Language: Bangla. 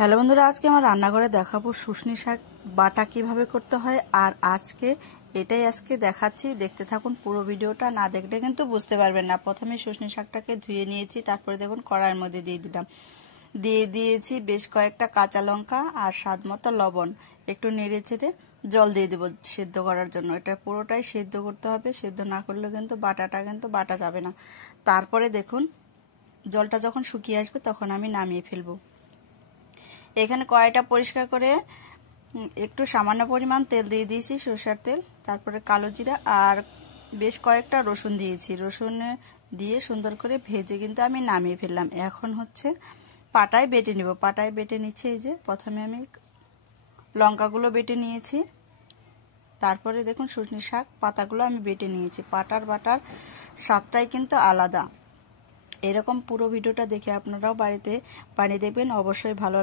হ্যালো বন্ধুরা, আজকে আমার রান্নাঘরে দেখাবো শুশনি শাক বাটা কিভাবে করতে হয়। আর আজকে দেখাচ্ছি, দেখতে থাকুন পুরো ভিডিওটা। না দেখলে কিন্তু বুঝতে পারবেন না। প্রথমে শুশনি শাকটাকে ধুয়ে নিয়েছি, তারপরে দেখুন কড়াইয়ের মধ্যে দিয়ে দিয়েছি বেশ কয়েকটা কাঁচা লঙ্কা আর স্বাদ মতো লবণ। একটু নেড়ে চেড়ে জল দিয়ে দেবো সেদ্ধ করার জন্য। এটা পুরোটাই সেদ্ধ করতে হবে, সেদ্ধ না করলে কিন্তু বাটা যাবে না। তারপরে দেখুন জলটা যখন শুকিয়ে আসবে তখন আমি নামিয়ে ফেলবো। এখানে কড়াইটা পরিষ্কার করে একটু সামান্য পরিমাণ তেল দিয়ে দিয়েছি, সরষের তেল। তারপরে কালো জিরা আর বেশ কয়েকটা রসুন দিয়েছি। রসুন দিয়ে সুন্দর করে ভেজে কিন্তু আমি নামিয়ে ফেললাম। এখন হচ্ছে পাটায় বেটে নিব। পাটায় বেটে নিচ্ছি। এই যে প্রথমে আমি লঙ্কাগুলো বেটে নিয়েছি, তারপরে দেখুন শুশনি শাক পাতাগুলো আমি বেটে নিয়েছি। বাটার স্বাদটাই কিন্তু আলাদা। এরকম পুরো ভিডিওটা দেখে আপনারাও বাড়িতে বানিয়ে দেখবেন, অবশ্যই ভালো